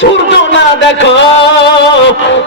সূর্য না দেখো,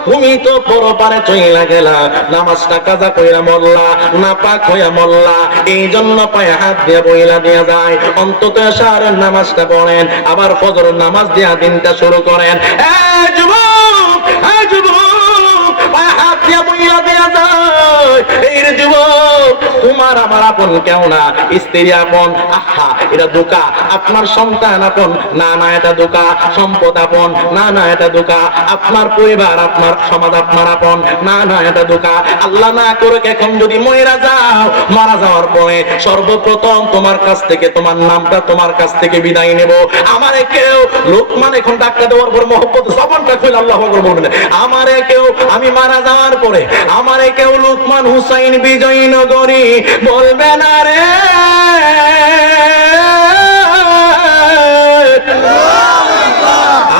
তুমি তো পরপারে চইলা গেলা, নামাজটা কাজা কইরা মরলা, নাপাক হইয়া মরলা। এই জন্য পায়ে হাত দিয়ে বইলা দিয়া যায়, অন্তত এশারের নামাজটা পড়েন, আবার ফজরের নামাজ দিয়া দিনটা শুরু করেন। এই যুবক, এই যুবক, পায়ে হাত দিয়া বইলা দিয়া যায়। এই রে যুবক, তোমার আমার আপন কেউ না, স্ত্রী আপন, আহা এটা ধোঁকা। আপনার সন্তান আপন, না না এটা ধোঁকা। সম্পদ আপন, না না এটা ধোঁকা। আপনার পরিবার, আপনার সমাজ আপনার আপন, না না এটা ধোঁকা। আল্লাহ না করে এখন যদি মইরা যাও, মারা যাওয়ার পরে সর্বপ্রথম তোমার কাছ থেকে, তোমার নামটা তোমার কাছ থেকে বিদায় নেব। আমারে কেউ লোকমান এখন ডাক্তার দেওয়ার পর মহব্বত জবানটা খুলে আল্লাহু আকবার বলবেন। আমারে কেউ, আমি মারা যাওয়ার পরে আমারে কেউ লোকমান হুসাইন বিজয়নগরী বলবে না রে।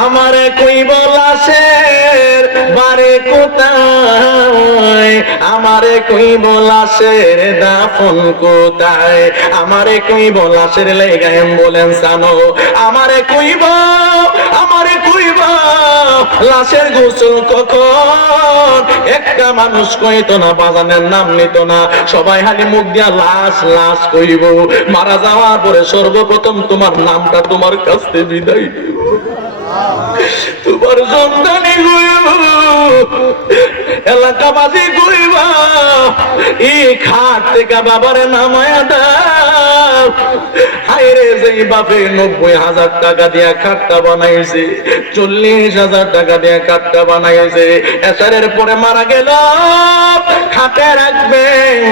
আমারে কইব লাশের বারে কোথায়, আমারে কইব লাশের দাফন কোথায়, আমারে কইব লাশের লেগা অ্যাম্বুলেন্স আনো, আমারে কইব, আমারে কইব লাশের গোসল কখন। একটা মানুষ কইতো না, বাজানের নাম নিত না, সবাই খালি মুখ দিয়া লাশ লাশ কইব। মারা যাওয়ার পরে সর্বপ্রথম তোমার নামটা তোমার কাছ থেকে বিদায় দিব। তোমার সন্তানি কইব, এলাকাবাসী কইব, এই খাট থেকে বাবারে নামায়া দাও। হায়রে, যেই বাপে 90,000 টাকা দিয়া খাটটা বানাইছে, 40,000 টাকা দিয়া খাটটা বানাইছে, এসারের পরে মারা গেল, খাটে রাখবে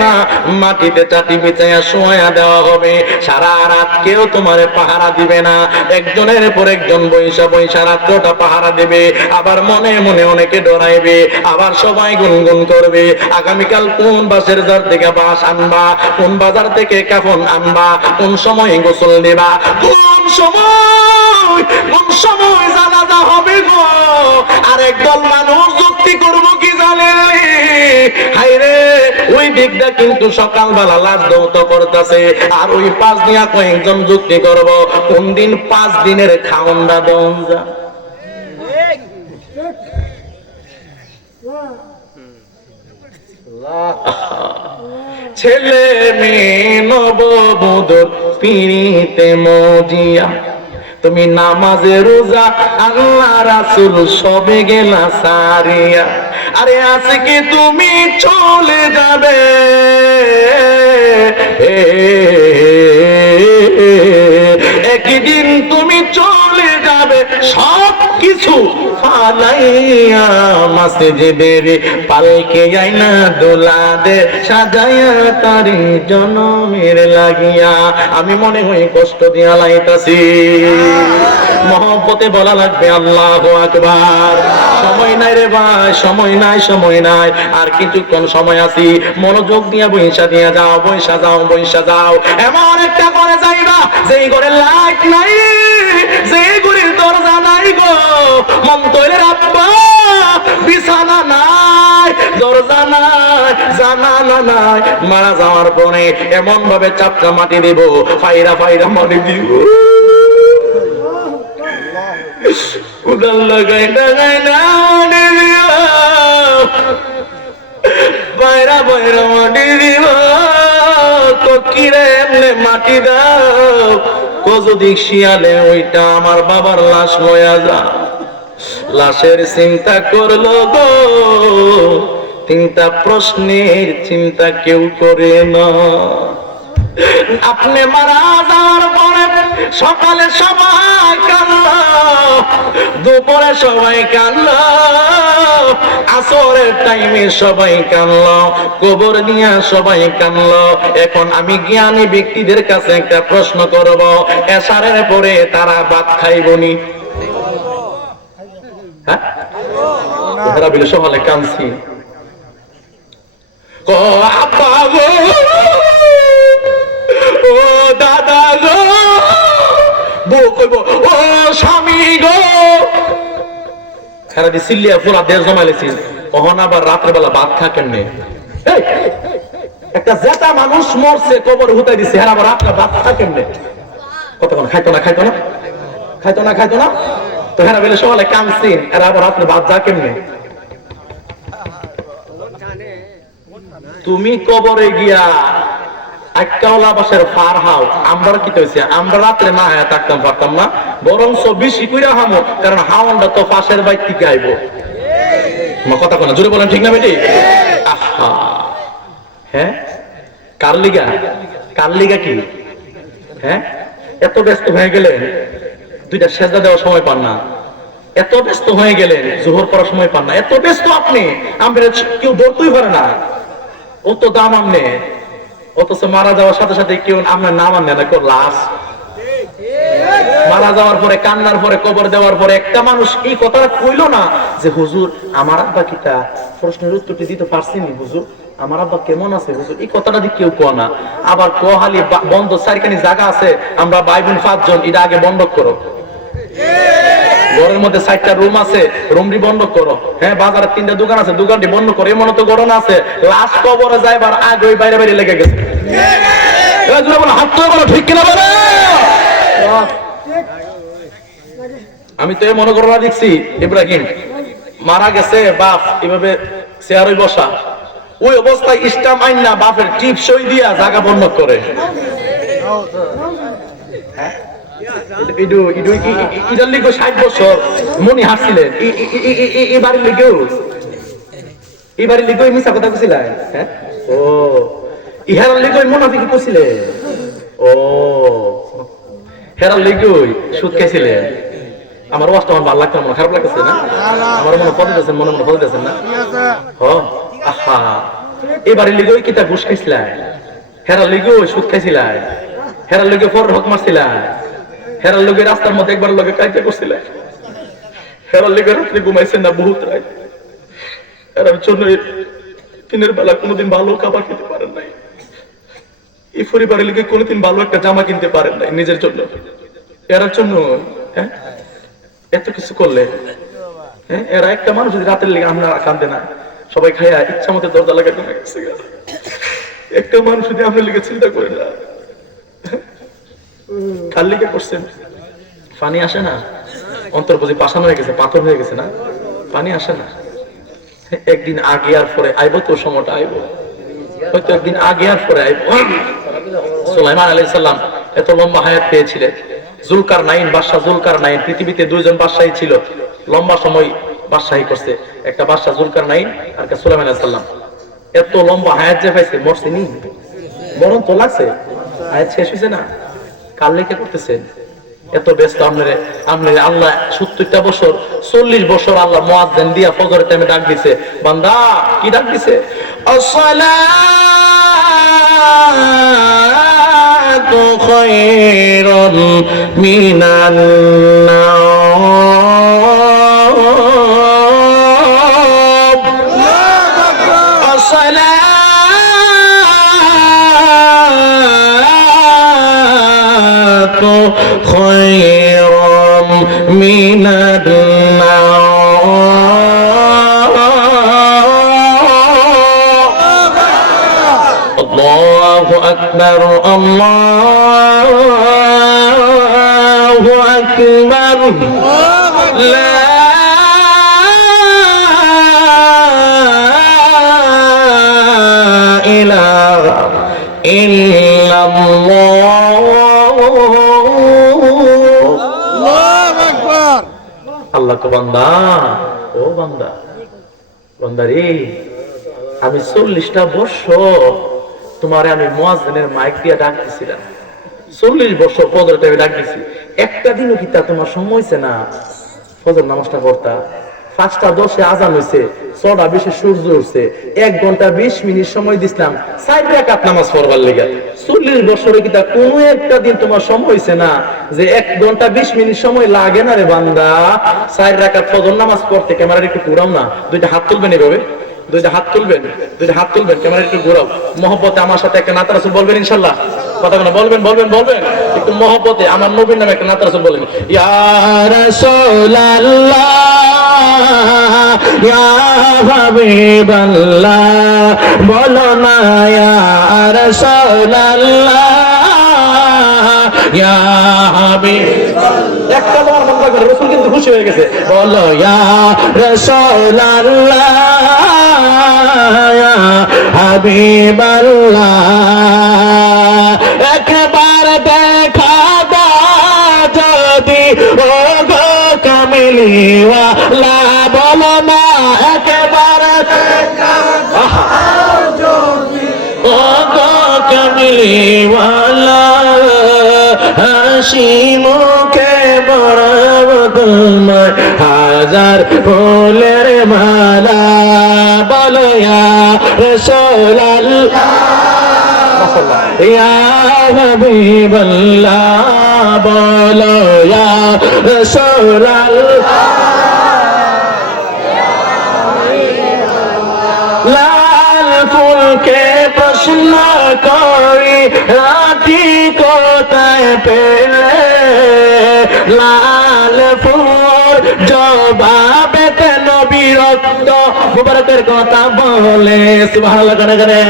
না, মাটিতে চাটি বিছাইয়া শোয়া দেওয়া হবে। সারা রাত কেউ তোমারে পাহারা দিবে না, একজনের পর একজন বৈশা বৈশা রাত্রটা পাহারা দেবে। আবার মনে মনে অনেকে ডরাইবে, আবার সবাই গুনগুন করবে, আগামীকাল কোন বাসের জার থেকে বাস আনবা, কোন বাজার থেকে কাফন আনবা, কোন সময় গোসল দেবা, কোন সময়, কোন সময় জানাজা হবে গো। আর একদল মানুষ যুক্তি করবো কি জানেন, হায়রে ওই দিকটা কিন্তু সকালবেলা লাশ দৌত করতেছে, আর ওই 5 দিয়া কয়েকজন যুক্তি করব কোন দিন 5 দিনের খাওনটা দন যা। ছেলে মেয়ে নববধূর পিরিতে মজিয়া, তুমি নামাজে রোজা আল্লাহ রাসূল সবে গেলা সারিয়া। আরে আজকে তুমি চলে যাবে, একদিন তুমি চলে যাবে, সব কিছু ফালাইয়া মসজিদের পালকে আইনা দোলা দে সাজায়া তারি জনমের লাগিয়া। আমি মনে হয় কষ্ট দিয়া লাইতাছি, মহব্বতে বলা লাগবে আল্লাহু আকবার। সময় নাই রে ভাই, সময় নাই, সময় নাই, আর কিছুক্ষণ সময় আছি, মনোযোগ দিয়া বইসা দিয়া যাও, বইসা যাও, বইসা যাও। এমন একটা করে যাইবা যেই ঘরে লাইট নাই, যেই ঘরের দরজা নাই গো, মন তৈলের আব্বা, বিছানা নাই, দরজা নাই, জানালা নাই। মারা যাওয়ার পরে এমন ভাবে চাপটা মাটি দিব, ফাইরা ফাইরা মাটি দিব, উদাল লাগাই লাগাই না মাটি দিব, বাইরা বাইরা মাটি দিব। কিরে এমনে মাটি দাও, যদি শিয়ালে ওইটা আমার বাবার লাশ লয়া যা। লাশের চিন্তা করলো গো, 3টা প্রশ্নের চিন্তা কেউ করে না। আপনি মারা যাওয়ার পরে সকালে সবাই কাঁদলো, দুপুরে সবাই কাঁদলো, আসরের টাইমে সবাই কাঁদলো, কবর নিয়ে সবাই কাঁদলো। এখন আমি জ্ঞানী ব্যক্তিদের কাছে একটা প্রশ্ন করব, এশারের পরে তারা ভাত খাইবনি? হ্যাঁ, এরা বিলে সকালে কাঁদছি, ও আব্বা গো, ও দাদা গো, বউ কইব ও স্বামী গো, সারা দি সিল্লিয়া পুরা দেশ জমাইলেছি। কখন আবার রাত্রে বেলা ভাত থাকেন নে, একটা জেতা মানুষ মরছে, কবর হুতাই দিছে, হ্যাঁ আবার রাত্রে ভাত থাকেন নে। কতক্ষণ খাইতো না, খাইতো না, খাইতো না, খাইতো না। তো হেরা বেলে সকালে কামছেন, এরা আবার রাত্রে ভাত যা কেমনে? তুমি কবরে গিয়া আক্কাওলা বাসের ফার হাও, আমরা কি হইছে? আমরা রাত্রে না হ্যাঁ থাকতাম পারতাম না, বরং বেশি কইরা হামো, কারণ হাওনটা তো পাশের বাইর থেকে আইব। কথা কোনা জোরে বলেন, ঠিক না বেটি? আহা, হ্যাঁ, কার লিগা? কার লিগা কি? হ্যাঁ, এত ব্যস্ত হয়ে গেলেন, দুইটা সেজদা দেওয়ার সময় পান না, এত ব্যস্ত হয়ে গেলেন, জোহর করার সময় পান না, এত ব্যস্ত আপনি, আমরা কেউ ধরতেই পারে না, ও তো দাম আমনে, অথচ মারা যাওয়ার সাথে সাথে কেউ আপনার নাম আনে না, কেউ লাশ। মারা যাওয়ার পরে, কান্নার পরে, কবর দেওয়ার পরে একটা মানুষ এই কথাটা কইলো না যে হুজুর আমার আব্বা কিটা, প্রশ্নের উত্তরটি দিতে পারছিনি হুজুর, আমার আব্বা কেমন আছে হুজুর, এই কথাটা দিয়ে কেউ কয় না। আবার কোহালি বন্ধ চারখানি জায়গা আছে, আমরা ভাই বোন 5 জন, এটা আগে বন্ধ করো। ঘরের মধ্যে 4টা রুম আছে, রুমটি বন্ধ করো। হ্যাঁ, বাজারে 3টা দোকান আছে, দোকানটি বন্ধ করো। এমন তো ঘটনা আছে, লাশ কবরে যাইবার আগে ওই বাইরে বাইরে লেগে গেছে। হাত তো বলো, ঠিক কিনা বলো? আমি তো মনে করো দেখছি, ইব্রাহিম মারা গেছে, বাপ এভাবে চেয়ারে বসা, ওই অবস্থায় ইসলাম আইন না বাপের টিপ সই দিয়া জায়গা বন্ধ করে। ইডার লিগো 60 বছর মনি হাসছিলেন, এই বাড়ির লিগেও, এই বাড়ির লিগেও মিশা কথা কইছিলেন। হ্যাঁ, ও ইহার লিগেও মুনাফিকি করছিলেন। ও হেরার লিগেও সুদ খাইছিলেন। আমার ওয়াজটা আমার ভালো লাগতো, মনে খারাপ লাগতেছে না? আমার মনে পদে দিয়েছেন, মনে মনে পদে দিয়েছেন না? আহা, এই বাড়ির লিগেও কিতা ঘুষ খাইছিলেন, হেরার লিগেও সুদ খাইছিলেন, হেরার লিগে ফর হক মারছিলেন, হেরার লোকের রাস্তার মধ্যে একবার লোকে কাইতে করছিলেন, হেরার লোকের রাত্রে ঘুমাইছেন না বহুত রাত, এরার জন্য দিনের বেলা কোনোদিন ভালো খাবার খেতে পারেন নাই, এই পরিবারের লোকে কোনোদিন ভালো একটা জামা কিনতে পারেন নাই নিজের জন্য, এরার জন্য। হ্যাঁ, এত কিছু করলে, হ্যাঁ, এরা একটা মানুষ যদি রাতের লেগে আমরা কান্দে না, সবাই খাইয়া ইচ্ছা মতো দরজা লাগাই ঘুমে গেছে, একটা মানুষ যদি আপনার লেগে চিন্তা করে না, কার লিগে করছেন? পানি আসে না, অন্তর বুঝি পাষাণ হয়ে গেছে, পাথর হয়ে গেছে না, পানি আসে না। একদিন আগে আর পরে আইব, তো সময়টা আইব, হয়তো একদিন আগে আর পরে আইব। সুলাইমান আলাইহিস সালাম এত লম্বা হায়াত পেয়েছিলেন, জুলকারনাইন বাদশা, জুলকারনাইন পৃথিবীতে 2 জন বাদশাহী ছিল, লম্বা সময় বাদশাহী করছে, একটা বাদশা জুলকারনাইন আর একটা সুলাইমান আলাইহিস সালাম। এত লম্বা হায়াত যে পাইছে, মরছেনি, মরণ তো লাগছে, হায়াত শেষ হয়েছে না। কার লেখা করতেছেন? এত ব্যস্ত আপনারে আল্লাহ 70টা বছর 40 বছর আল্লাহ মুয়াজ্জিন দিয়া ফজরের টাইমে ডাক দিছে, বান্দা কি ডাক দিছে? আসসালাতু খায়রুন মিনান নাওম, আসসালাতু খায়রুম মিনান নাওম। আল্লাহু আকবার, আল্লাহু আকবার, লা ইলাহা ইল্লাল্লাহ। আল্লাহ তো বান্দা, ও বান্দা, বান্দারে আমি 40টা বছর তোমারে আমি মুয়াজ্জিনের মাইক দিয়ে ডাক দিছিলাম, 40 বছর ফজর টাইমে ডাক দিছি, একটা দিনও কি তা তোমার সময় হইছে না ফজর নামাজটা পড়তা? 5টা 10-এ আজান হইছে, 6টা 20-এ সূর্য উঠছে, 1 ঘন্টা 20 মিনিট সময় দিছিলাম 4 রাকাত নামাজ পড়বার লাগা। 40 বছরে কি তা কোনো একটা দিন তোমার সময় হইছে না যে 1 ঘন্টা 20 মিনিট সময় লাগে না রে বান্দা 4 রাকাত ফজর নামাজ পড়তে? ক্যামেরার একটু ঘুরাও না, 2টা হাত তুলবেন এভাবে, 2টা হাত তুলবেন, 2টা হাত তুলবেন, ক্যামেরা একটু ঘুরাও, মহব্বতে আমার সাথে একটা নাত রাসূল বলবেন ইনশাআল্লাহ, কথা বলেন, বলবেন বলবেন বলবেন একটু মহব্বতে আমার নবীর নামে একটা নাত রাসূল বলেন, ইয়া রাসূলুল্লাহ ইয়া হাবিবাল্লাহ, বলো না ইয়া রাসূলুল্লাহ ইয়া হাবিব। একটা বার মনে রাখবেন, রাসূল কিন্তু খুশি হয়ে গেছে। বলো ইয়া রাসূলুল্লাহ ইয়া হাবিবাল্লাহ, একবার দেখা দাও যদি ও গো কামলিওয়ালা, বলো না একবার দেখা দাও যদি ও গো কামলিওয়ালা, হাসি মুখে পরাব তোমার হাজার ফুলের মালা, বলো ইয়া রাসূলুল্লাহ ইয়া হাবিবাল্লাহ, বলো ইয়া রাসূলুল্লাহ। লাল ফুলকে প্রশ্ন করি রাতি কোথায় পেলে, লাল ফুল জবাবে নবী রক্ত মুবারকের কথা বলে, সুবহানাল্লাহ করে করে।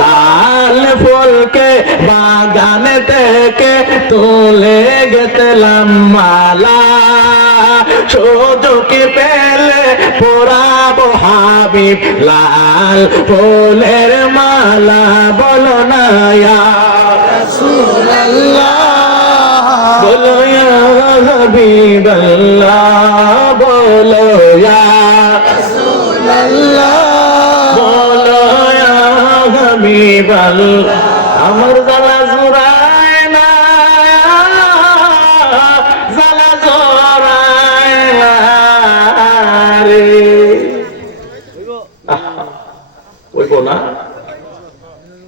লাল ফুলকে বাগান থেকে তুলে গেছিলাম মালা, সুযোগ পেলে পরাবো হাবিব লাল ফুলের মালা, বলো না ইয়া রাসূলুল্লাহ, বলো ইয়া হাবিবাল্লাহ, বলো ইয়া রাসূলুল্লাহ, বলো ইয়া হাবিবাল্লাহ। আমার জালা জুড়ায় না, জালা জুড়ায় না রে, ওই বো না।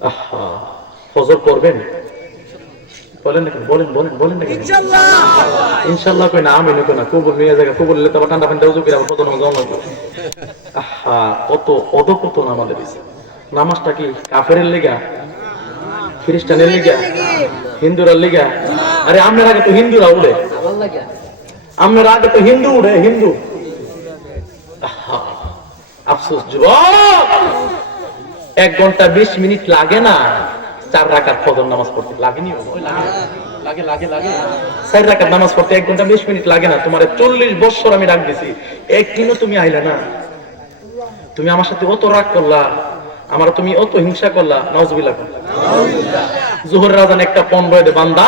আহা, ফজর করবেন বলেন না, বলেন বলেন বলেন না, ইনশাআল্লাহ ইনশাআল্লাহ কই না, আমি নকো না, কবুল নিয়ে জায়গা কবুল নিলে তো ঠান্ডা পানি দাও জুকিরা কত না যাও লাগবে। আহা, কত অধপতন আমাদের আছে। নামাজটা কি কাফেরের লিগা, খ্রিস্টানের লিগা, হিন্দুরা লিগা? আরে আমরা আগে তো হিন্দুরা উড়ে, আমরা আগে তো হিন্দু উড়ে, হিন্দু। আফসোস যুবক, 1 ঘন্টা 20 মিনিট লাগে না 4 রাকাত ফজর নামাজ পড়তে, লাগেনি? লাগে লাগে লাগে। 4 রাকাত নামাজ পড়তে 1 ঘন্টা 20 মিনিট লাগে না। তোমার 40 বছর আমি রাগ দিছি, একদিনও তুমি আইলা না। তুমি আমার সাথে অত রাগ করলা, আমার তুমি অত হিংসা করলা, নাউজুবিল্লাহ। জোহরের আযান 1:15 দে বান্দা,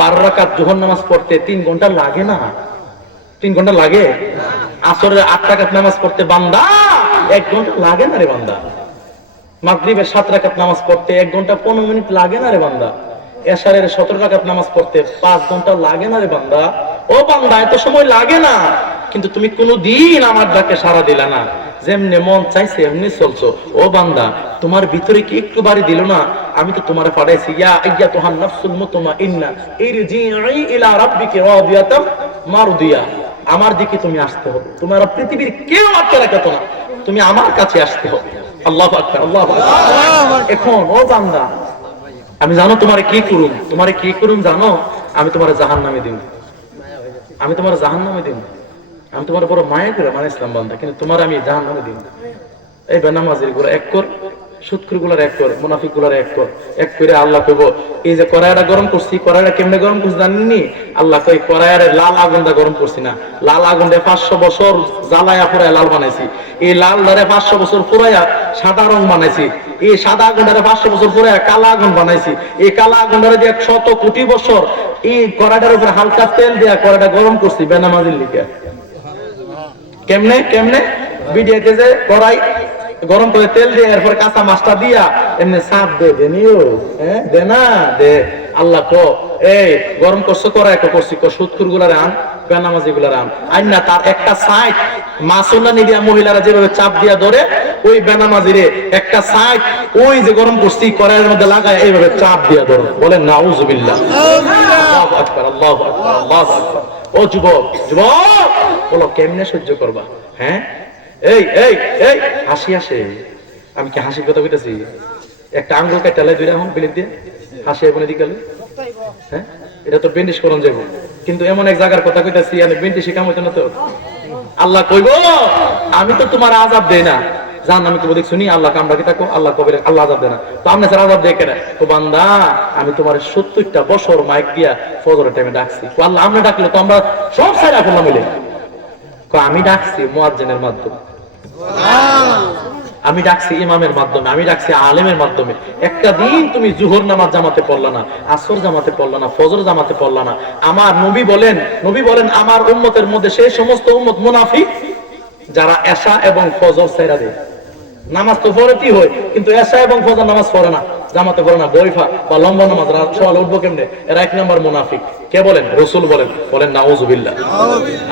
12 রাকাত জোহর নামাজ পড়তে 3 ঘন্টা লাগে না? 3 ঘন্টা লাগে? আসরের 8 রাকাত নামাজ পড়তে বান্দা 1 ঘন্টা লাগে না রে বান্দা? মাগরিবের 7 রাকাত নামাজ পড়তে 1 ঘন্টা 15 মিনিট লাগে না রে বান্দা? এশারের 17 রাকাত নামাজ পড়তে 5 ঘন্টা লাগে না রে বান্দা? ও বান্দা, এত সময় লাগে না, কিন্তু তুমি কোনদিন আমার ডাকে সাড়া দিলা না। যেমনে মন চাইছে এমনি চলছো। ও বান্দা, তোমার ভিতরে কি একটু বাড়ি দিল না? আমি তো তোমারে পাঠাইছি, ইয়া আইয়াতুহান নাফসুল মুতমাইন্না ইরজিই ইলা রাব্বিকি রাদিয়াতাম মারদিয়া। আমার দিকে তুমি আসতে হবে, তোমার পৃথিবীর কেউ আটকে রাখতো না, তুমি আমার কাছে আসতে হবে। আল্লাহু আকবার, আল্লাহু আকবার। এখন ও বান্দা, আমি জানো তোমারে কি করুম, তোমারে কি করুম জানো? আমি তোমারে জাহান্নামে দিব, আমি তোমার জাহান্নামে দিব। আমি তোমার বড় মায়া করে মানেছিলাম বান্দা, কিন্তু তোমার আমি জাহান্নামে দিব। এই বেনামাজির গুলো এক কর, সুৎখুর গুলার এক কর, মুনাফিক গুলার এক কর। এক করে আল্লাহ কইব, এই যে কড়াইটা গরম করছি, কড়াইটা কেমনে গরম করছি জানেননি? আল্লাহ কই, কড়াইয়ারে লাল আগুনটা গরম করছি না, লাল আগুনটা 500 বছর জ্বালায়া পুরায়া লাল বানাইছি। এই লাল ধারে 500 বছর পুরায়া সাদা রং বানাইছি। এই সাদা আগুনটারে 500 বছর পুরায়া কালা আগুন বানাইছি। এই কালা আগুনটারে দিয়ে 100 কোটি বছর এই কড়াইটার উপরে হালকা তেল দিয়া কড়াইটা গরম করছি বেনামাজির লিগে। কেমনে কেমনে? ভিডিওতে যে কড়াই গরম করে তেল দিয়ে এরপর কাঁচা মাছটা দিয়া এমনি সাপ দে দেনিও, হ্যাঁ দে না দে। আল্লাহ কো, এই গরম করছো কড়াই কো করছি, কো সুৎকুর গুলার আন, বেনামাজি গুলার আন। আইন না তার একটা সাইড মাছলা নিদিয়া মহিলারা যেভাবে চাপ দিয়া ধরে, ওই বেনামাজিরে একটা সাইড ওই যে গরম করছি কড়াইয়ের মধ্যে লাগায় এইভাবে চাপ দিয়া ধরো। বলেন নাউজুবিল্লাহ। আল্লাহু আকবার, আল্লাহু আকবার, আল্লাহু আকবার। ও যুবক, যুবক বলো কেমনে সহ্য করবা? হ্যাঁ, এই এই এই হাসি আসে, আমি কি হাসির কথা কইতাছি? একটা আঙ্গুল কাটালে দুইটা এখন বিলিপ দিয়ে হাসি এমন দিকে, হ্যাঁ এটা তো বেন্ডিশ করন যাব, কিন্তু এমন এক জায়গার কথা কইতাছি, আমি বেন্ডিশে কাম হইতো না তো। আল্লাহ কইব, আমি তো তোমার আযাব দেই না, জাহান্নামে কেউ দেখছো নি? আল্লাহ কামরা কি থাকো, আল্লাহ কবে আল্লাহ আযাব দেয় না, তো আপনি স্যার আযাব দিয়ে কেন? তো বান্দা আমি তোমার 70টা বছর মাইক দিয়া ফজরের টাইমে ডাকছি। আল্লাহ আমরা ডাকলে তো আমরা সব সাইরা করলাম মিলে। আমি ডাকছি মুয়াজ্জিনের মাধ্যমে, আমি ডাকছি ইমামের মাধ্যমে, আমি ডাকছি আলেমের মাধ্যমে। একটা দিন তুমি জুহর নামাজ জামাতে পড়লা না, আসর জামাতে পড়লা না, ফজর জামাতে পড়লা না। আমার নবী বলেন আমার উম্মতের মধ্যে সেই সমস্ত উম্মত মুনাফিক যারা এশা এবং ফজর ছাইরা দেয়। নামাজ তো পড়তেই হয়, কিন্তু এশা এবং ফজর নামাজ পড়ে না, জামাতে পড়ে না, বইফা বা লম্বা নামাজ রাত সকালে উঠবো কেমনে, এরা 1 নম্বর মুনাফিক। কে বলেন? রাসূল বলেন নাউযুবিল্লাহ।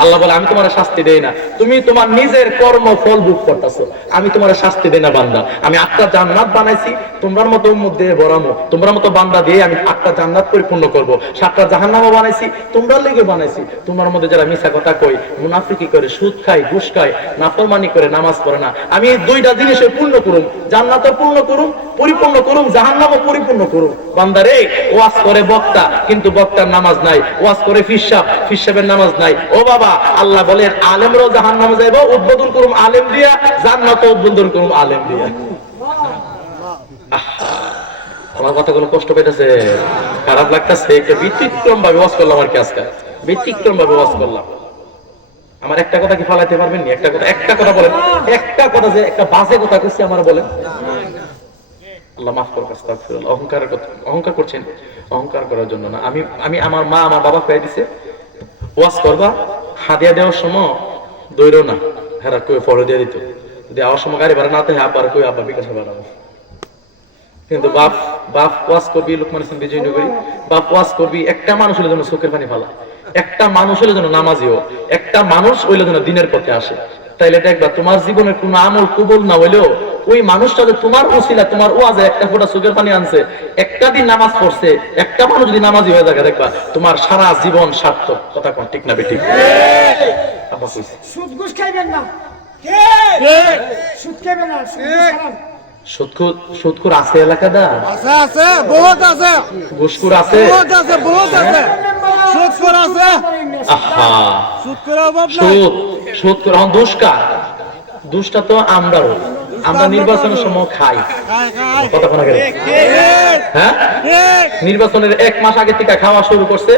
আল্লাহ বলে আমি তোমার শাস্তি দেই না, তুমি তোমার নিজের কর্ম ফল ভোগ করতেছো, আমি তোমার শাস্তি দেই না বান্দা। আমি 8টা জান্নাত বানাইছি তোমার মতো উম্মত দিয়ে ভরামো, তোমার মতো বান্দা দিয়ে আমি 8টা জান্নাত পরিপূর্ণ করব। 7টা জাহান্নামও বানাইছি তোমরা লেগে বানাইছি। তোমার মধ্যে যারা মিছা কথা কই, মুনাফিকি করে, সুদ খায়, ঘুষ খায়, নাফরমানি করে, নামাজ পড়ে না, আমি এই 2টা জিনিসে পূর্ণ করুম, জান্নাতও পূর্ণ করুম, পরিপূর্ণ করুম, জাহান্নামও পরিপূর্ণ করুম। বান্দারে ওয়াজ করে বক্তা, কিন্তু বক্তার নামাজ নাই, ওয়াজ করে ফিসাবের নামাজ নাই। ও বাবা, আল্লাহ বলেন আলেমরাও জাহান্নামে যাইব, উদ্বোধন করুম আলেম দিয়া, জান্নাতও উদ্বোধন করুম আলেম দিয়া। আমার কথাগুলো কষ্ট পেতেছে, খারাপ লাগতেছে, একটা ব্যতিক্রম ভাবে ওয়াজ করলাম আর কি, আজকে ব্যতিক্রম ভাবে ওয়াজ করলাম। আমার একটা কথা কি ফালাইতে পারবেন নি? একটা কথা বলেন, একটা কথা যে একটা বাজে কথা কইছি আমার বলেন। আল্লাহ মাফ করুন, আস্তাগফিরুল্লাহ। অহংকার করছেন, অহংকার করার জন্য না। আমি আমার মা আমার বাবা কয়ে দিছে ওয়াজ করবা, হাদিয়া দেওয়ার সময় দৌড়ো না, হেরা কই ফলো দিয়ে দিত, দেওয়ার সময় গাড়ি ভাড়া না থাকে আব্বার কই আব্বা বিকাশে বাড়াবো। কিন্তু বাপ ওয়াজ করবি, লোকমান হোসেন বিজয় নগরী, বাপ ওয়াজ করবি, একটা মানুষ হলে যেন চোখের পানি ফালা, একটা মানুষ হলে যেন নামাজিও, একটা মানুষ হইলে যেন দিনের পথে আসে। তাইলে দেখবা তোমার জীবনের কোন আমল কবুল না হইলেও ওই মানুষটা যে তোমার ওসিলা, তোমার ওয়াজে একটা ফোঁটা চোখের পানি আনছে, একটা দিন নামাজ পড়ছে, একটা মানুষ যদি নামাজি হয়ে যায়, দেখবা তোমার সারা জীবন সার্থক। কথা কোন ঠিক না বেঠিক? সুদ ঘুষ খাইবেন না, সুদ খাইবেন না, সুদখোর আছে এলাকাটা? আছে, বহুত আছে। ঘুষখোর আছে, বহুত আছে। সুদখোর আছে। আহা, সুদখোর অভাব নাই। সুদখোর দুষ্টা তো আমরা নির্বাচনের সময় খাই। কথা কোন আগে? হ্যাঁ, নির্বাচনের 1 মাস আগে থেকে খাওয়া শুরু করছে,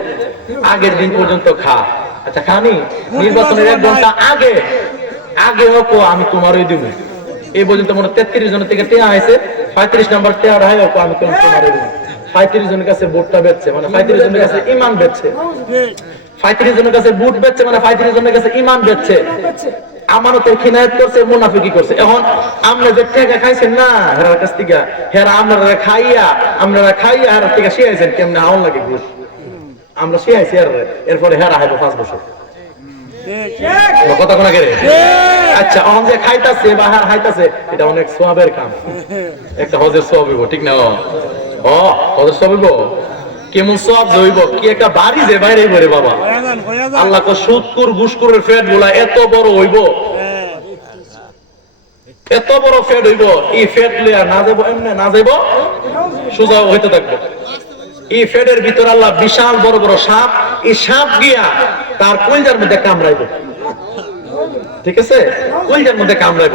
আগের দিন পর্যন্ত খা। আচ্ছা খানি, নির্বাচনের 1 ঘন্টা আগে হোক আমি তোমারই দিব। এই পর্যন্ত মনে 33 জনের থেকে টেয়া হয়েছে, 35 নম্বর টেয়া হয় আমি তোমারই দিব। 35 জনের কাছে ভোটটা বেচছে, মানে 35 জনের কাছে ইমান বেচছে, 35 জনের কাছে ভোট বেচছে, মানে 35 জনের কাছে ইমান বেচছে, আমানতের খিনায়াত করছে, মুনাফিকি করছে। এখন আমরা যে টাকা খাইছেন না হেরার কাছ থেকে, হেরা আপনারা খাইয়া হেরার থেকে শিয়াইছেন কেমনে আউন লাগে ঘুষ, আমরা শিয়াইছি এরপরে হেরা হাইব 5 বছর। কথা কোনা করে? আচ্ছা, এখন যে খাইতাছে বা হাইতাছে, এটা অনেক সওয়াবের কাম, একটা হজের সওয়াব হইব, ঠিক না? হজের সওয়াব হইব, কেমন সওয়াব হইব, কি একটা বাড়ি যে বাইরে হইব রে বাবা। আল্লাহ কো সুদখোর ঘুষখোরের পেট গুলা এত বড় হইব, এত বড় পেট হইব, এই পেট লইয়া না যাবো, এমনি না যাইব, সোজা হইতে থাকবো। এই পেটের ভিতর আল্লাহ বিশাল বড় বড় সাপ, এই সাপ গিয়া তার কলজার মধ্যে কামড়াইব, ঠিক আছে? কলজার মধ্যে কামড়াইব,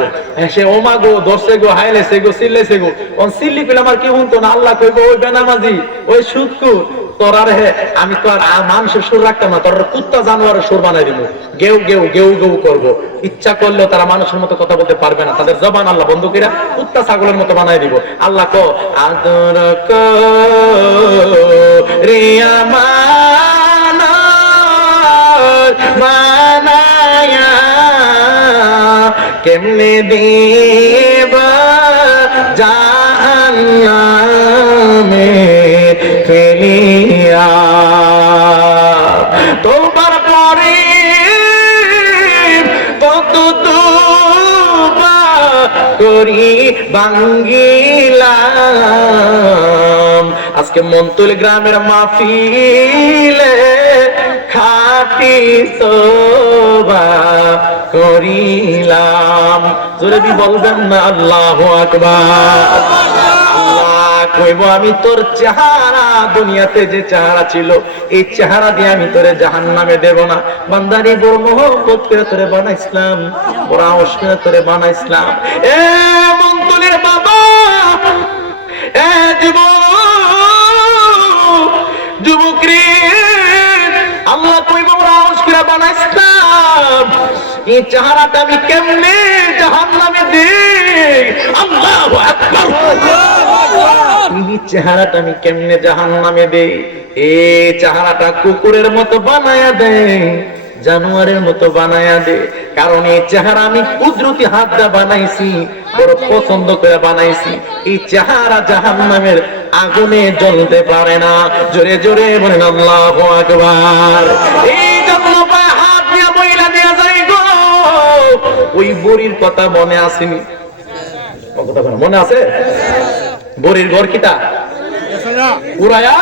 সে ওমা গো দর্শে গো হাইলেছে গো চিল্লাইছে গো। চিল্লি পেলে আমার কি শুনতো না, আল্লাহ কইব ওই বেনামাজি, ওই সুদখোর, তোরার আমি তো আর মানুষের সুর রাখতাম না, তোর কুত্তা জানোয়ারের সুর বানাই দিব, গেউ গেউ গেউ গেউ করবো। ইচ্ছা করলেও তারা মানুষের মতো কথা বলতে পারবে না, তাদের জবান আল্লাহ বন্ধ করে কুত্তা ছাগলের মতো বানাই দিব। আল্লাহ কো আদর রিয়া মানায়া কেমনে দেবা জাহান্নামে ফেলিয়া, তোমার পরে কত তোবা করি বাঙ্গিলাম। আজকে মন্তুল গ্রামের মাহফিলে খাটি তোবা করিলাম। জোরে বলবেন না আল্লাহু আকবার, আল্লাহ কইব আমি তোর চেহারা দুনিয়াতে যে চেহারা ছিল এই চেহারা দিয়ে আমি তোরে জাহান্নামে দেব না। বান্দারি বড় মহব্বত করে তোরে বানাইছিলাম, বড় আওয়াজ করে তোরে বানাইছিলাম। এ মন্তুলের বাবা, এ যুবক রে, আল্লাহ কইব বড় আওয়াজ করে বানাইছিলাম, এই চেহারাটা আমি কেমনে জাহান্নামে দেই? আল্লাহু আকবার। এই চেহারাটা আমি কেমনে জাহান্নামে দেই? এই চেহারাটা কুকুরের মতো বানায়া দেয়, জানোয়ারের মতো বানায়া দে। কারণ এই চেহারা আমি কুদরতি হাত দিয়ে বানাইছি, বড় পছন্দ করে বানাইছি। এই চেহারা জাহান্নামের আগুনে জ্বলতে পারে না। জোরে জোরে বলেন আল্লাহু আকবার। এই জন্য পায়ে হাত দিয়ে বইলা দেয়া যায় গো। ওই বড়ির কথা মনে আসেনি? মনে আছে? বড়ির ঘর কিটা উড়ায়া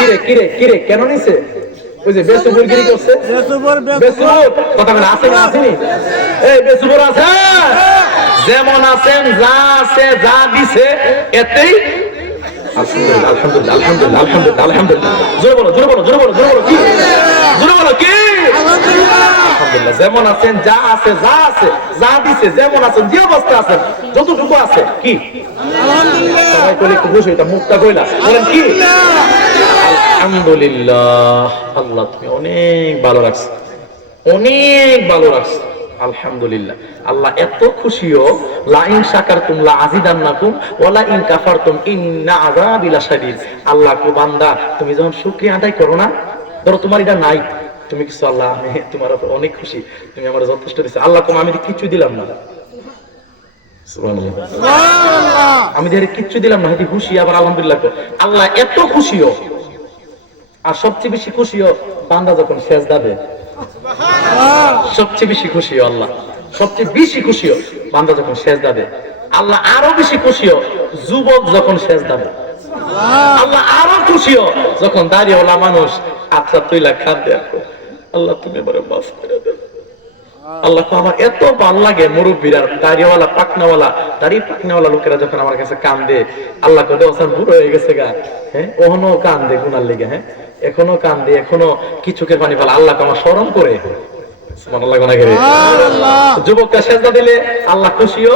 কিরে কিরে কিরে কেন নিছে? ওই যে বেসুবুর গিরি করছে, বেসুবুর কথা বলে আসে না আসেনি? এই বেসুবুর আছে, যেমন আছেন, যা আছে, যা দিছে এতেই আলহামদুলিল্লাহ আলহামদুলিল্লাহ আলহামদুলিল্লাহ আলহামদুলিল্লাহ আলহামদুলিল্লাহ। জোরে বলো জোরে বলো জোরে বলো জোরে বলো কি? জোরে বলো কি? আলহামদুলিল্লাহ। যেমন আছেন, যা আছে, যা আছে, যা দিছে, যেমন আছেন, যে অবস্থা আছেন, যতটুকু আছে কি আলহামদুলিল্লাহ। সবাই কইলে একটু বসে, এটা মুখটা কইলা বলেন কি? আলহামদুলিল্লাহ। আল্লাহ তুমি অনেক ভালো রাখছো, অনেক ভালো রাখছো। আলহামদুলিল্লাহ। আল্লাহ এত খুশিও, লা ইন শাকারতুম লা আযিদান্নাকুম ওয়া লা ইন কাফারতুম ইন্না আযাবি লাশাদীদ। আল্লাহ কো বান্দা, তুমি যখন শুকরিয়া আদায় করো না, ধরো তোমার এটা নাই, তুমি কিছু, আল্লাহ আমি তোমার উপর অনেক খুশি, তুমি আমার যথেষ্ট দিছো। আল্লাহ তোমার আমি কিছু দিলাম না, সুবহানাল্লাহ, আমি ধরে কিচ্ছু দিলাম না, হয়তো খুশি, আবার আলহামদুলিল্লাহ। আল্লাহ এত খুশিও। আর সবচেয়ে বেশি খুশিও বান্দা যখন সেজদা দেয়, সবচেয়ে বেশি খুশিও আল্লাহ, সবচেয়ে বেশি খুশিও বান্দা যখন সেজদা দেয়। আল্লাহ আরো বেশি খুশিও যুবক যখন সেজদা দেয়। আল্লাহ আরো খুশিও যখন দাড়িওয়ালা মানুষ আচ্ছা তুইলা খাদ্য। আল্লাহ তুমি এবারে মাফ করে দেন। আল্লাহ তো আমার এত ভাল লাগে, মুরব্বীরা, দাড়িওয়ালা, পাকনাওয়ালা, দাড়ি পাকনাওয়ালা লোকেরা যখন আমার কাছে কান্দে, আল্লাহ কদে ওসান বুড়ো হয়ে গেছে গা, হ্যাঁ, ওহনো কান্দে গুনার লেগে, হ্যাঁ, এখনো কান্দে, এখনো কিছুকে পানি ফেলা, আল্লাহ আমার স্মরণ করে। যুবকরা সেজদা দিলে আল্লাহ খুশিও,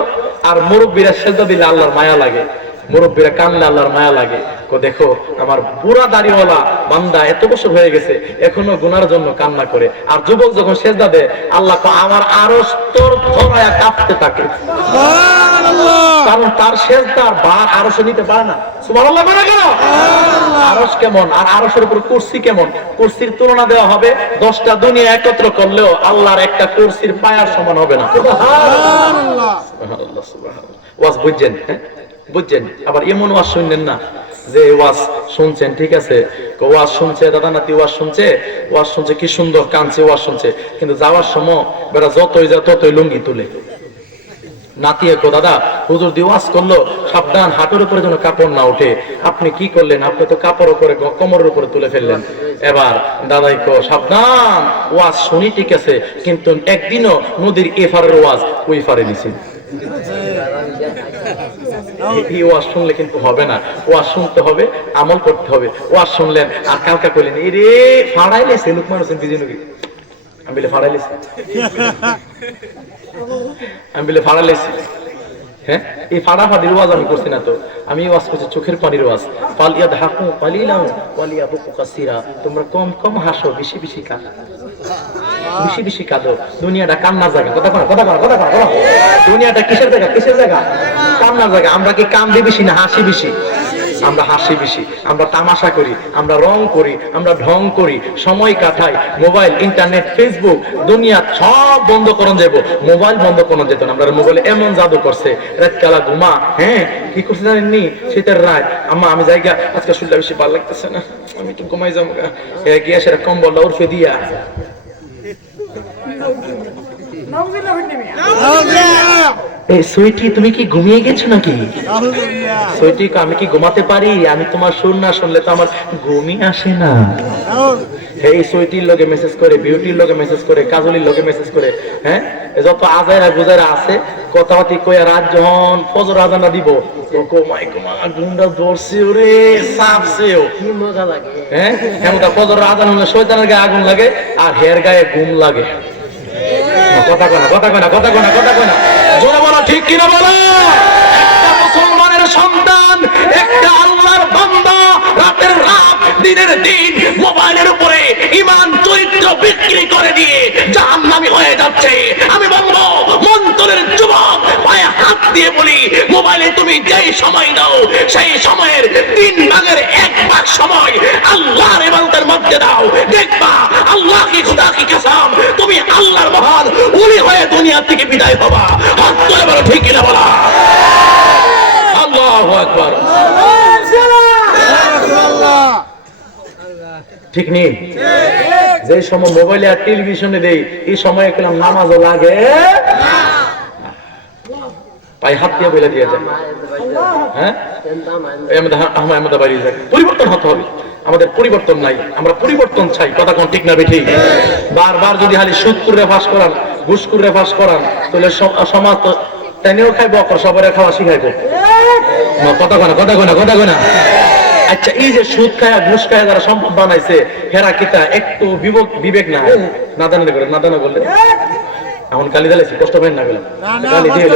আর মুরব্বীরা সেজদা দিলে আল্লাহর মায়া লাগে। মুরব্বীরা কানলে আল্লাহর মায়া লাগে। দেখো আমার বুড়া দাড়িওয়ালা বান্দা এত বছর হয়ে গেছে, এখনো গুনার জন্য কান্না করে। আর যুবক যখন সেজদা দেয়, আল্লাহ আমার আরো স্তর ধরায়া কাঁপতে থাকে, কারণ তার সেজদার ভার আরশে নিতে পারে না। সুবহানাল্লাহ বলে কেন? আরশ কেমন, আর আরশের উপর কুরসি কেমন? কুরসির তুলনা দেওয়া হবে, 10টা দুনিয়া একত্র করলেও আল্লাহর একটা কুরসির পায়ার সমান হবে না। সুবহানাল্লাহ সুবহানাল্লাহ সুবহানাল্লাহ। ওয়াজ বুঝছেন? হ্যাঁ বুঝছেন? আবার এমন ওয়াজ শুনলেন না যে ওয়াজ শুনছেন, ঠিক আছে, ওয়াজ শুনছে, দাদা নাতি ওয়াজ শুনছে, কি সুন্দর কানছে, ওয়াজ শুনছে, কিন্তু যাওয়ার সময় বেটা যতই যা ততই লুঙ্গি তুলে। নাতি কো দাদা হুজুর দিয়ে ওয়াজ করলো, সাবধান হাঁটুর উপরে যেন কাপড় না ওঠে। আপনি কি করলেন? আপনি তো কাপড় উপরে কোমরের উপরে তুলে ফেললেন। এবার দাদাই কো সাবধান, ওয়াজ শুনি ঠিক আছে, কিন্তু একদিনও নদীর এফারের ওয়াজ ওই ফারে দিছি। এই ওয়াজ শুনলে কিন্তু হবে না, ওয়াজ শুনতে হবে, আমল করতে হবে। ওয়াজ শুনলেন আর কালকা কইলেন, এই রে ফাড়াইলেছে লুকমান হোসেন বিজয় নবী, আমি বলে ফাড়াইলেছি, আমি বলে ফাড়াইলেছি। হ্যাঁ, এই ফাড়াফাড়ির ওয়াজ আমি করছি না তো, আমি ওয়াজ করছি চোখের পানির ওয়াজ। ফালিয়া হাকু পালিলাম ওয়ালিয়া বুকু কাসিরা, তোমরা কম কম হাসো, বেশি বেশি কাঁদো, বেশি বেশি কাঁদো। দুনিয়াটা কান্নার জায়গা। কথা কর কথা কর কথা কর। দুনিয়াটা কিসের জায়গা? কিসের জায়গা? কান্নার জায়গা। আমরা কি কান্দি বেশি না হাসি বেশি? আমরা হাসি বেশি, আমরা তামাশা করি, আমরা রং করি, আমরা ঢং করি, সময় কাটাই। মোবাইল, ইন্টারনেট, ফেসবুক, দুনিয়া সব বন্ধ করন যাবো, মোবাইল বন্ধ করন যেত না। আমরা মোবাইলে এমন জাদু করছে, রাত কালা ঘুমা, হ্যাঁ কি করছে জানেননি? শীতের রাত, আম্মা আমি জায়গা আজকে শরীরটা বেশি ভালো লাগতেছে না, আমি একটু ঘুমাই যাবো, গিয়ে সেটা কম্বলটা উঠে দিয়া এই সুইটি তুমি কি ঘুমিয়ে গেছো নাকি? সুইটি আমি কি ঘুমাতে পারি? আমি তোমার সুর না শুনলে তো আমার ঘুমই আসে না। এই সুইটির লোকে মেসেজ করে, বিউটির লোকে মেসেজ করে, কাজলির লোকে মেসেজ করে, হ্যাঁ যত আজাইরা গুজাইরা আছে কথাবার্তি কইয়া রাত যখন ফজর আজানটা দিব গুন্ডা ধরছে ওরে সাপছেও কি মজা লাগে। হ্যাঁ হেমতা ফজর আজান হলে শয়তানের গায়ে আগুন লাগে আর হের গায়ে ঘুম লাগে। কথা কয় না, কথা কয় না, কথা কয় না, কথা কয় না, জোরে বলো ঠিক কিনা বলো। একটা মুসলমানের সন্তান, একটা আল্লাহর বান্দা রাতের রাত দিনের দিন মোবাইলের উপরে ঈমান চরিত্র বিক্রি করে দিয়ে জাহান্নামী হয়ে যাচ্ছে। আমি বলবো মন্তরের যুবক পায়ে হাত দিয়ে বলি, মোবাইলে তুমি যেই সময় দাও সেই সময়ের 3 ভাগের 1 ভাগ সময় আল্লাহর ইবাদতের মধ্যে দাও, দেখবা আল্লাহ কি খুদা কি কসম তুমি আল্লাহর মহান ওলি হয়ে দুনিয়া থেকে বিদায় হবা। হাত তুলে বলো ঠিক কিনা বলা। আল্লাহু আকবার। ঠিক নেই যে সময় মোবাইলে আর টেলিভিশনে দেই এই সময় একদম নামাজও লাগে পায়ে হাত দিয়ে বলে দিয়ে যায়। হ্যাঁ আমাদের বাড়ি যায়, পরিবর্তন হতে হবে। আমাদের পরিবর্তন নাই, আমরা পরিবর্তন চাই। কথা কোন ঠিক না বেঠিক? বারবার যদি খালি সুদ করে ফাঁস করান, ঘুষ করে ফাঁস করান, তাহলে সমাজ তো তাইও খাইবো, সবাই খাওয়া শিখাইবো। কথা কয় না, কথা কয় না, কথা কয় না। আচ্ছা এই যে সুদ খায়া ঘুষ খায়া যারা সম্পদ বানাইছে হেরা কিতা একটু বিবেক না নাদানা করে, নাদানা করলে এখন কালি দিলেছি কষ্ট পাই না গেলাম কালি দিয়ে।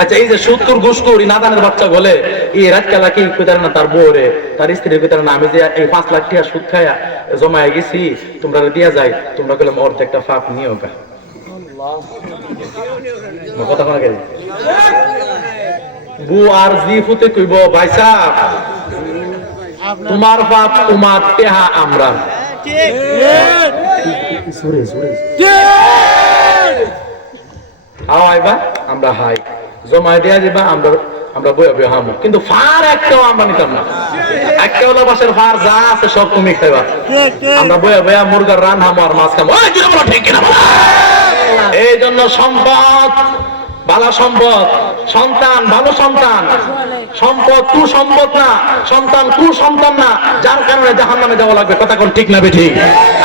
আচ্ছা এই যে সুদকুর ঘুষকুর নাদানের বাচ্চা বলে এই রাত কালা কি কইতার না তার বউরে তার স্ত্রীর কইতার না আমি যে এই 5 লাখ টাকা সুদ খায়া জমায় গেছি তোমরা দিয়া যায়, তোমরা কইলাম অর্ধেকটা ফাঁক নিও গা। কথা কোনা গেল বউ আর জি ফুতে কইব ভাই সাহেব তোমার বাপ তোমার টেহা আমরা হাওয়াইবা আমরা হাই জমাই দেয়া দিবা আমরা আমরা বইয়া বইয়া হামু, কিন্তু ফার একটাও আমরা নিতাম না। একটা হলো বাসের ফার যা আছে সব তুমি খাইবা, আমরা বইয়া বইয়া মুরগার রান হামু আর মাছ খামু। ঠিক কিনা বলা। এই জন্য সম্পদ ভালো সম্পদ, সন্তান ভালো সন্তান, সম্পদ কু সম্পদ না, সন্তান কু সন্তান না, যার কারণে জাহান্নামে যাওয়া লাগবে। কথা কোন ঠিক না বেঠিক?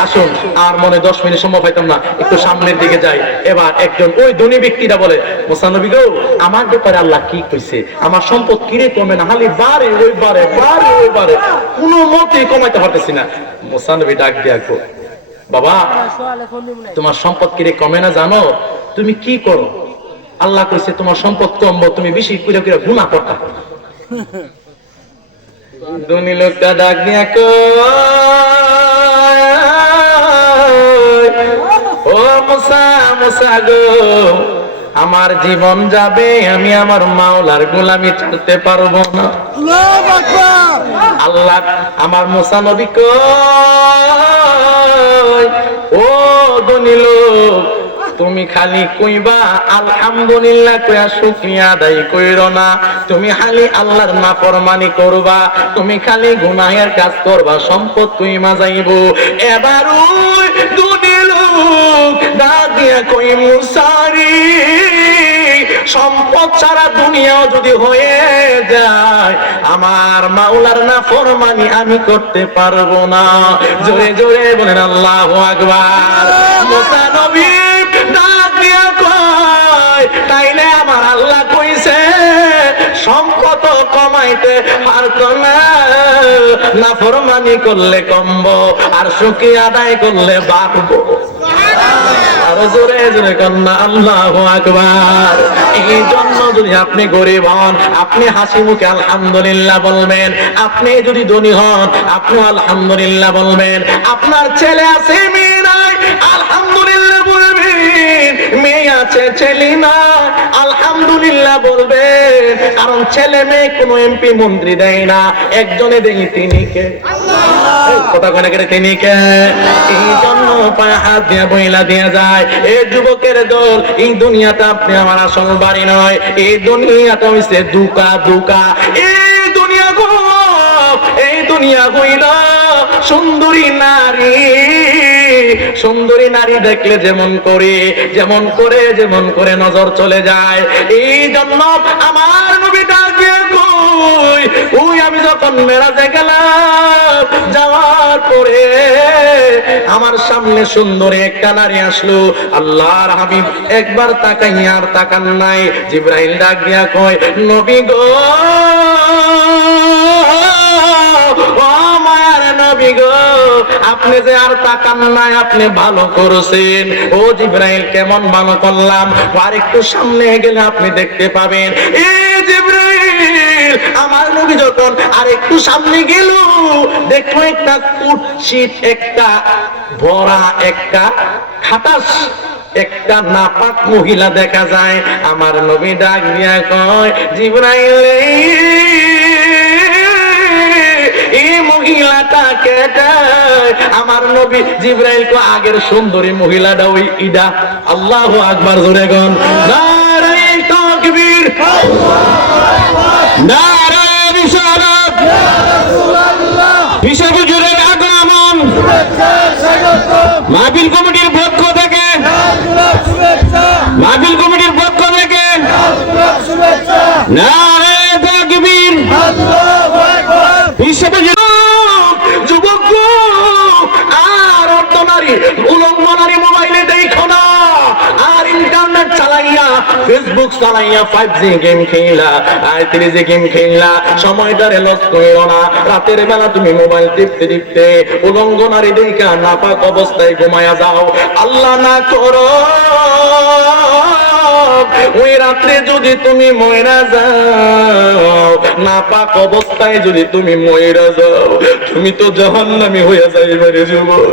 আসুন আর মনে 10 মিনিট সময় পাইতাম না, একটু সামনের দিকে যাই। এবার একজন ওই ধনী ব্যক্তিটা বলে মুসা নবী গো আমার ব্যাপারে আল্লাহ কি কইছে, আমার সম্পদ কিরে কমে না, খালি বারে ওই বারে বারে ওই বারে, কোনো মতে কমাইতে পারতেছি না। মুসা নবী ডাক দিয়া কো বাবা তোমার সম্পদ কিরে কমে না জানো, তুমি কি করো? আল্লাহ কইছে তোমার সম্পদ কমবো, তুমি বেশি করে করে গুনাহ করতা। ধনী লোকটা ডাক দিয়া কয় ও মুসা মুসা গো আমার জীবন যাবে, আমি আমার মাওলার গোলামি করতে পারবো না। আল্লাহ আমার মুসা নবী কয় ও ধনী লোক তুমি খালি কইবা আলহামদুলিল্লাহ কইয়া শুকরিয়া আদায় কইরো না, তুমি খালি আল্লাহর নাফরমানি করবা, তুমি খালি গুনাহের কাজ করবা, সম্পদ কইমা যাইবো। এবার ওই দুনি লোক ডাক দিয়া কই মুসারি সম্পদ সারা দুনিয়াও যদি হয়ে যায় আমার মাওলার নাফরমানি আমি করতে পারবো না। জোরে জোরে বলেন আল্লাহু আকবার। মুসা নবী তাইলে আমার আল্লাহ কইছে সম্পদ কমাইতে পারতো না, নাফরমানি করলে কমবো আর শুকরিয়া আদায় করলে বাড়বো। আরো জোরে জোরে কন্যা আল্লাহু আকবার। এই জন্য যদি আপনি গরিব হন আপনি হাসি মুখে আলহামদুলিল্লাহ বলবেন, আপনি যদি ধনী হন আপনি আলহামদুলিল্লাহ বলবেন, আপনার ছেলে আছে মেয়ে নাই আলহামদুলিল্লাহ বলবেন, মেয়ে আছে ছেলে না আলহামদুলিল্লাহ বলবেন। কারণ ছেলে মেয়ে কোন এমপি মন্ত্রী দেয় না, একজনে দেয় তিনি কে? কথা কয় না কে? তিনি কে? এই জন্য পায়ে হাত দিয়ে বইলা দিয়ে যায়। এই যুবকের দল এই দুনিয়াটা আপনি আমার আসল বাড়ি নয়, এই দুনিয়াটা হইছে দুকা দুকা। এই দুনিয়া গো এই দুনিয়া হইল সুন্দরী নারী, সুন্দরী নারী দেখলে যেমন করে নজর চলে যায়। এই জন্য আমার নবী ডাক দিয়ে ওই আমি যখন মেরাজে গেলাম, যাওয়ার পরে আমার সামনে সুন্দরী একটা নারী আসলো। আল্লাহর হাবিব একবার তাকাইয়া আর তাকান নাই। জিবরাইল ডাক দিয়া কয়, নবী গো, ও মায়ার নবী গো, আপনি যে আর তাকান নাই, আপনি ভালো করেছেন। ও জিবরাইল, কেমন ভালো করলাম? আর একটু সামনে গেলে আপনি দেখতে পাবেন। এই জিবরাইল, আমার নবী যখন আর একটু সামনে গেল, দেখলো একটা কুৎসিত, একটা ভরা, একটা খাটাস, একটা নাপাক মহিলা দেখা যায়। আমার নবী ডাক দিয়া কয়, জিবরাইল, এই মহিলাটা কেটে? আমার নবী জিবরাইল কো, আগের সুন্দরী মহিলাটা ওই ইডা। আল্লাহু আকবার, জোরে গন নারে তাকবীর, নারে রিসালাত, হিসাবে জুড়ে আগমন মাহফিল কমিটির পক্ষ থেকে, মাহফিল কমিটির পক্ষ থেকে নারে তাকবীর, হিসাবে যুবক আর অর্থনারী উলঙ্গ নারী মোবাইলে দেখো না, আর ইন্টারনেট চালাইয়া, ফেসবুক চালাইয়া, 5G গেম খেলা, আর 3G গেম খেলা, সময়টারে লস কইরো না। রাতের বেলা তুমি মোবাইল টিপতে টিপতে উলঙ্গ নারী দেখা নাপাক অবস্থায় ঘুমায়া যাও। আল্লাহ না করো ওই রাত্রে যদি তুমি ময়রা যাও, নাপাক অবস্থায় যদি তুমি ময়রা যাও, তুমি তো জাহান্নামী হয়ে যাইবে রে যুবক।